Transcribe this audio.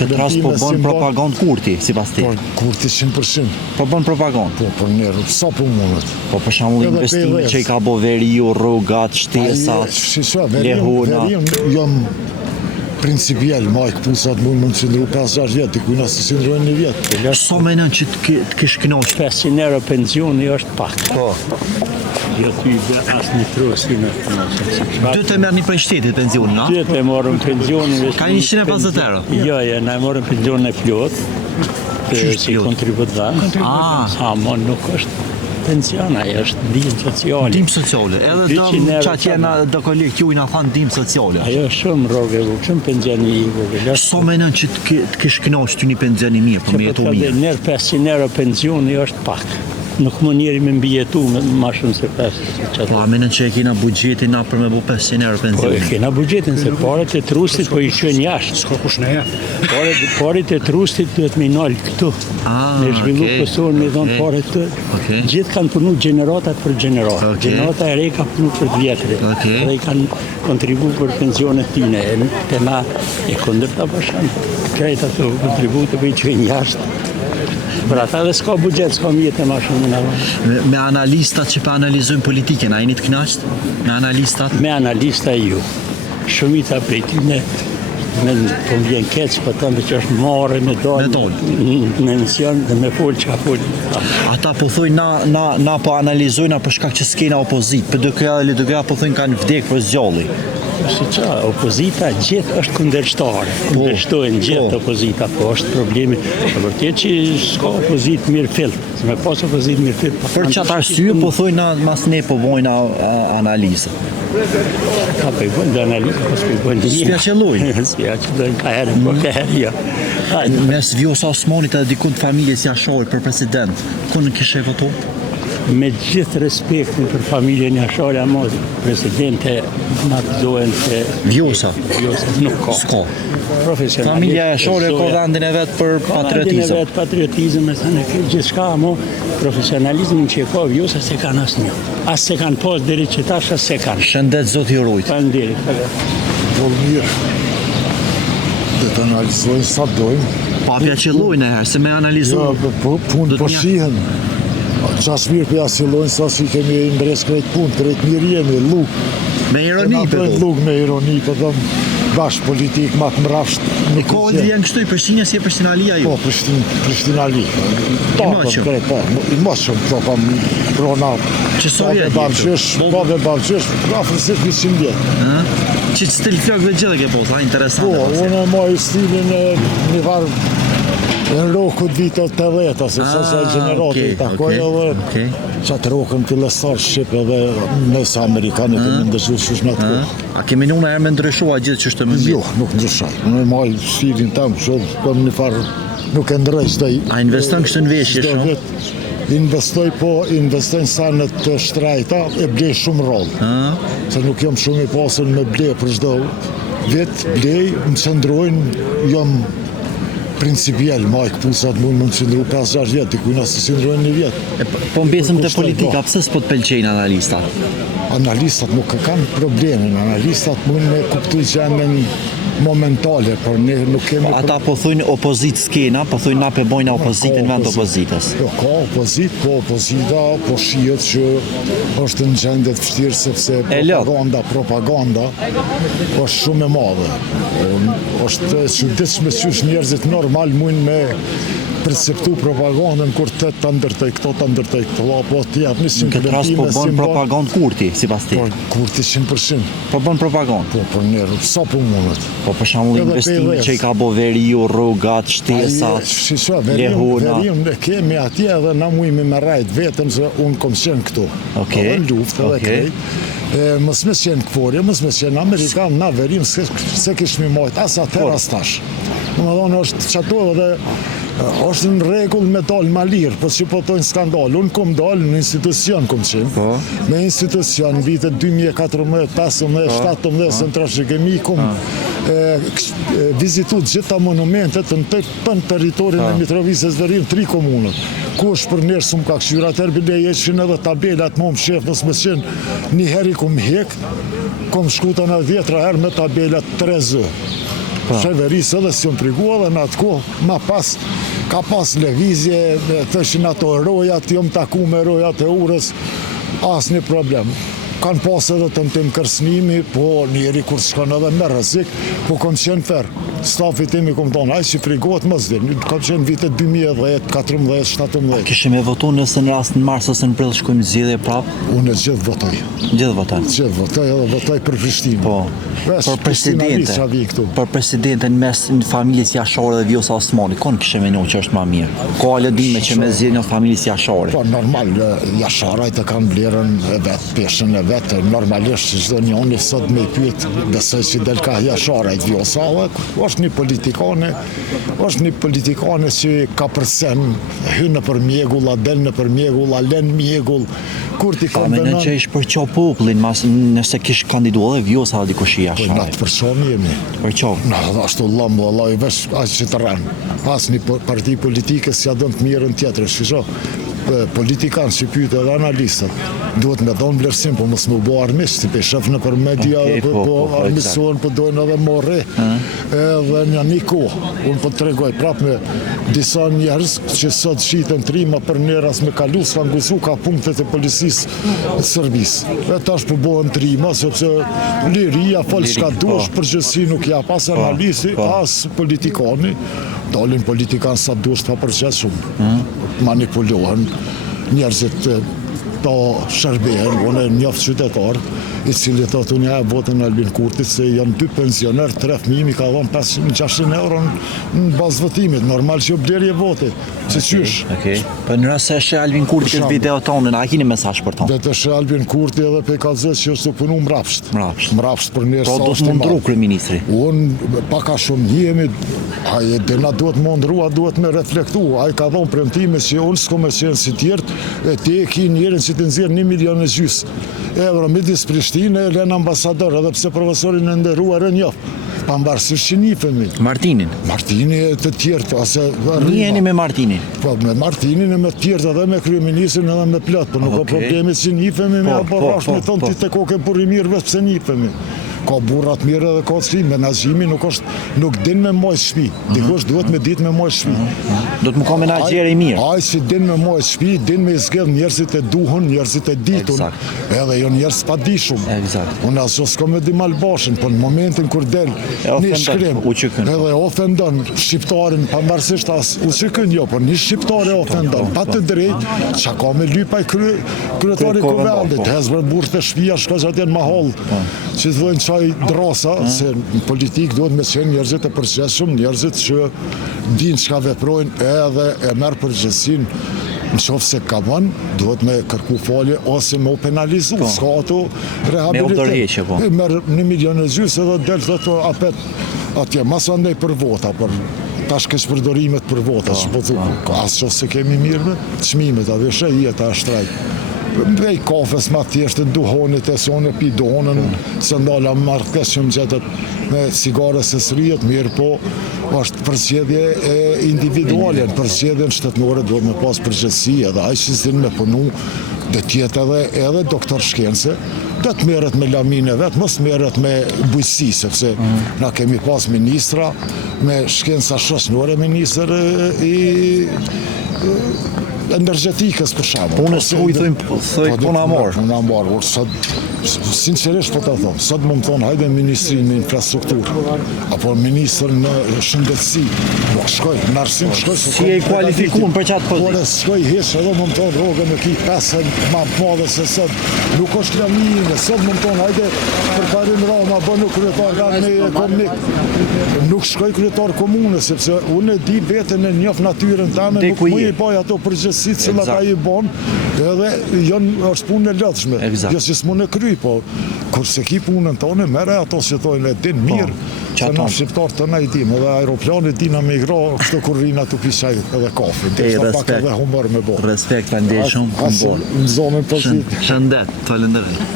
këtë rast po bën propagandë Kurti, sipas ti. Kurti 100%. Po bën propagandë. Po njerë, sa po mundet. Po për shembull investimet që i ka bo veriu, rrugat, shtesat, lehuna. Verim jam principiell, ma i këpusat mund të qëndru 5-6 vjetë, i kujna se qëndrujnë 1 vjetë. Sa menon që të kish kënaqur? 500 euro pensioni është pak. Po. Jo ty asë një trosi në Duhet të merrni prej shtetit pensionin, a? Duhet e morëm pensionin. Ka 150 euro? Jo, na e morëm pensionin e plot. Si kontributant. Mo nuk është pensiona, është ndihmë sociale. Ndihmë sociale. Edhe që atjena do kolegë ju na thanë ndihmë sociale. Ajo shumë rrogë, shumë pensioni i vogël. Sa menon që të kish kënaqur ty një pension i mirë për me jetu mirë? Nërë 500 euro pensioni është pak. Nuk më njeri me mbijetu ma shumë se 500. Po, a menon që e kena bugjetin na për me bu 500 euro pension? Po, e kena bugjetin, se paret e trusit po i qënë jashtë. S'ka kush në ja. Paret e trusit duhet me nalë këtu. Me zhvillu Kosovën, me dhonë paret të. Gjithë kanë punu generatat për generatat. Generata e rej ka punu për 2 vjetre. Dhe i kanë kontribu për pensionet tine. Të na e kondërta përshan. Krejta të kontributë për i qënë jashtë. Për ata dhe s'ka bugjet, s'ka mjetë e ma shumë në avon. Me analistat që pa analizojnë politikën, a jeni të knaqët? Me analistat? Me analista ju. Shumita prej tyne po më vjen keq, po tënë që është marrë me dalë në emision dhe me folë që ka folë. Ata po thojnë na po analizojnë për shkak që s'kena opozit, për DK po thojnë kanë vdek për zgjalli. Si qa, opozita gjithë është kundërshtarë, kundërshtojnë gjithë opozita, po është problemi. Vërtet që s'ka opozit mirë filt, se me pas opozit mirë filt. Për qatë arsye po thojnë mas ne po bojnë analizë. Ka po i bojnë dhe analizë, po s'po i bojnë dhe një. S'pja qëllojnë? S'pja qëllojnë ka herë, po ka herë, ja. Mes Vjosa Osmanit edhe dikun të familjes Jashari për president, kënë kishe votu? Me gjithë respektin për familjen Jashari, ama presidente ma të dojnë se... Vjosa? Vjosa nuk ka. S'ka. Familja Jashari ka vendin e vetë për patriotizëm. Vendin e vetë patriotizëm, e thënë e gjithë shka, ama profesionalizmin që e ka Vjosa se kanë asë një. Asë se kanë pas deri që tash, asë se kanë. Shëndet Zotë Jorojt. Faleminderit. Volë mirë. Dhe të analizojnë sa dojnë. Papja qëllojnë e herë, se me analizojnë. Jo, punë po shihen. Qas mirë për asilojnë sa si kemi mbres krejt punë, krejt mirë jemi, luk. Me ironi për do? Luk me ironi, për do bashkë politik, ma të mrafsht. E kohë dhe vjen kështu i Prishtinja si e Prishtinalia ju? Po, Prishtinali. I maqëm? I maqëm, po, pa prona. Që Sovjet jetë? Bave Bavqesh, afrësit 100 vjetë. Që stil flok dhe gjithë ke posë, interesant. Po, unë e moj stilin e një varë në rokët vitë të dheta, se sa generatë i takoj edhe qatë rokën të lestar Shqipë edhe nëse Amerikanët e më ndëshu shush në të kohë. A kemi një herë me ndryshua gjithë që shtë më mbitë? Jo, nuk ndryshaj. Unë e moj stilin tam, që kom një farë nuk e ndrejsh dhe i... A investon kështë në veshje shumë? Investojnë sa në të shtrajta, e blej shumë rollë. Se nuk jom shumë i pasën me blej për shdo vetë, blej, më qëndrojnë, jom principiell, ma i këpusat mund të qëndru 5-6 vjetë, i kujna se qëndrojnë 1 vjetë. Po mbesëm të politika, pëse s'po të pëlqejnë analistat? Analistat nuk kanë problemin, analistat mund me kuptu që janë momentale, por ne nuk kemi... Ata po thujnë opozit s'kena, po thujnë na pe bojna opozitin vend opozitës. Jo, ka opozit, po opozita, po shijet që është në gjendet vështirë, sepse propaganda është shumë e madhe. është çuditshme qysh njerëzit normal mund me perceptu propagandën kur të ndërtoj këto, të ndërtoj këto, apo të jap një Në këtë rast po bën propagandë Kurti, sipas ti. Po, Kurti 100%. Po bën propagandë. Po, për njerë, sa po mundet. Po për shembull investime që i ka bo veriu, rrugat, shtesat, lehuna. Verim ne kemi atje edhe na mujmë me rajt vetëm se unë kom qenë këtu. Okej. Luftë edhe krejt. Mos me qenë këporje, mos me qenë Amerikan, na verim se kishmi majt, as atër as tash. Domethënë është çato edhe është në rregull me dalë ma lirë, po që potojnë skandal. Unë kom dalë në institucion, kom qenë. Me institucion, vitet 2014, 15, 17, se në trashëgimi, kom vizitu gjitha monumentet në teritorin e Mitrovices Verim, 3 komunët. Ku është për njerë së më ka këshyra, atër bile jeqin edhe tabelat më shef, nësë me qenë një heri kom hek, kom shkuta në 10 herë me tabelat 3 zë. Qeverisë edhe si intrigua dhe në atë kohë ma pas ka pas lëvizje, thëshin ato rojat, jom taku me rojat e urës, asnjë problem. Kanë pas edhe tentim kërcënimi, po njeri kur shkon edhe me rrezik, po kom qenë fer. Stafi tim i kom thonë, ai që frigohet mos din. Kam qenë vitet 2010, 14, 17. Kishim e votu nëse në rast në mars ose në prill shkojmë zgjedhje prapë? Unë gjithë votoj. Gjithë votan. Gjithë votoj edhe votoj për Prishtinë. Po. Për presidenten mes në familjes Jashare dhe Vjosa Osmani, kon kishe menu që është më mirë? Ka lëdime që me zgjedhjen e familjes Jashare? Po normal, Jasharajt e kanë vlerën e vet, peshën e vet, normalisht çdo njëri sot me pyet, besoj që del ka Jasharajt Vjosa, është një politikane që ka përsen, hyn nëpër mjegulla, del nëpër mjegulla, len mjegull, kur ti konvenon. Që ish për qo popullin, nëse kish kandiduar dhe Vjosa dhe dikush i Jashare. Po natë për qo jemi. Për qo? Na, ashtu lëmë, Allah, veç aq që të rënë. Asnjë parti politike s'ja don të mirën tjetër, shqisho. Politikanë që pyet edhe analistët duhet me dhënë vlerësim, po mos më bo armisht, si pe shef në për media, po armisohen, po dojnë edhe morri, edhe një kohë. Unë po të tregoj prap me disa njerëz që sot shiten trima për neras me kalu, s'kan guzu ka punktet e policisë Serbisë. E tash po bohen trima, sepse liria, fol shka dush, përgjësi nuk ja pas analisti, as politikani, dalin politikanë sa dush të përqes shumë. Manipulohen, njerëzit to shërbehen, unë e njoftë qytetar, i cili thotë unë ja votën Albin Kurtit se janë 2 pensioner, 3 fëmijë mi ka dhënë 500-600 euro në bazë votimit, normal që blerje voti, si qysh. Po në rast se shë Albin Kurti këtë video tonën, a keni mesazh për tonë? Dhe të shë Albin Kurti edhe pe kallëzës që është të punu mrapsht. Mrapsht për njerë sa është të mundru kryeministri. Unë paka shumë jemi, aje dhe na duhet mundrua, duhet me reflektu, aje ka dhonë premtime që unë s'ko me qenë si tjertë, e ti e ki njerën që të nëzirë 1,5 milion euro midis Prishtinë e len ambasador, edhe pse profesorin e nderuar e njoh. Pambarësisht që njifemi. Martini e të tjertë, ose njiheni me Martinin. Po me Martinin e me të tjertë edhe me kryeministrin edhe me plot, por nuk ka problemi që njifemi me aborrash me thonë ti të koke burri mirë vetë pse njifemi. Ka burrat mirë edhe ka shtëpi, menaxhimi nuk din me moj shtëpi. Dikush duhet me ditë me moj shtëpi. Do të më ka menaxher i mirë. Ai që din me moj shtëpi, din me zgjedh njerëzit e duhur, njerëzit e ditun, edhe jo njerëz pa dishum. Unë aso s'kam me di malbashën, po në momentin kur del një shkrim, edhe ofendon shqiptarin, pavarësisht as uçikën jo, por një shqiptar e ofendon, pa të drejtë, çka ka me lypaj kryetari i kuvendit, hezbër burrë të shtëpia shkosh atje në mahall, që thonë çaj drosa, se në politik duhet me qenë njerëzit e përgjithshëm, njerëzit që din çka veprojnë edhe e merr përgjegjësinë. Në qoftë se ka bën, duhet me kërku falje ose me u penalizu, s'ka ato rehabilitet. Merr 1,5 milion edhe del thotë apet atje, mas andaj për vota, për tash kesh përdorimet për vota, që po thuku, asë qoftë se kemi mirë me çmimet, a veshe jeta e shtrajt. Mbej kafes ma thjeshtë, duhonit e sonë pi donën, se ndala marrë që më gjetët me cigare se srijet, mirë po, është përzgjedhje e individuale, përzgjedhjen shtetënore duhet me pas përgjegjësi, edhe ai që zin me punu, dhe tjetë edhe doktor shkence, dhe të merret me lamin e vetë, mos merret me bujqësi, sepse na kemi pas ministra me shkenca shoqërore, ministër i energjetikës për shembull. Punës uj thoj puna morë. Puna morë, sinqerisht po ta them, sot më thonë hajde ministrin me infrastrukturë, apo ministrin në shëndetësi. Po shkoj, në arsim shkoj. Si e kualifikuar për çat pozitë? Po shkoj hiç edhe më thonë rrogën e ki pesën më madhe se sot. Nuk është lamine, sot më thonë hajde për parim Roma bënu kryetar me komunik. Nuk shkoj kryetar komune sepse unë e di veten e njoh natyrën tame, nuk më i baj ato përgjegjësi që ata i bën, edhe është punë e lodhshme. Jo si s'mund e kryj, po kur se ki punën tonë, merre ato që thonë e din mirë. Se na shqiptarët të na i dim, edhe aeroplanit dina me i gra, kështu kur rina të pisaj edhe kafe. Respekt, edhe humor me bo. Respekt, falënderit shumë. Në zonën pozitive. Shëndet, falenderoj.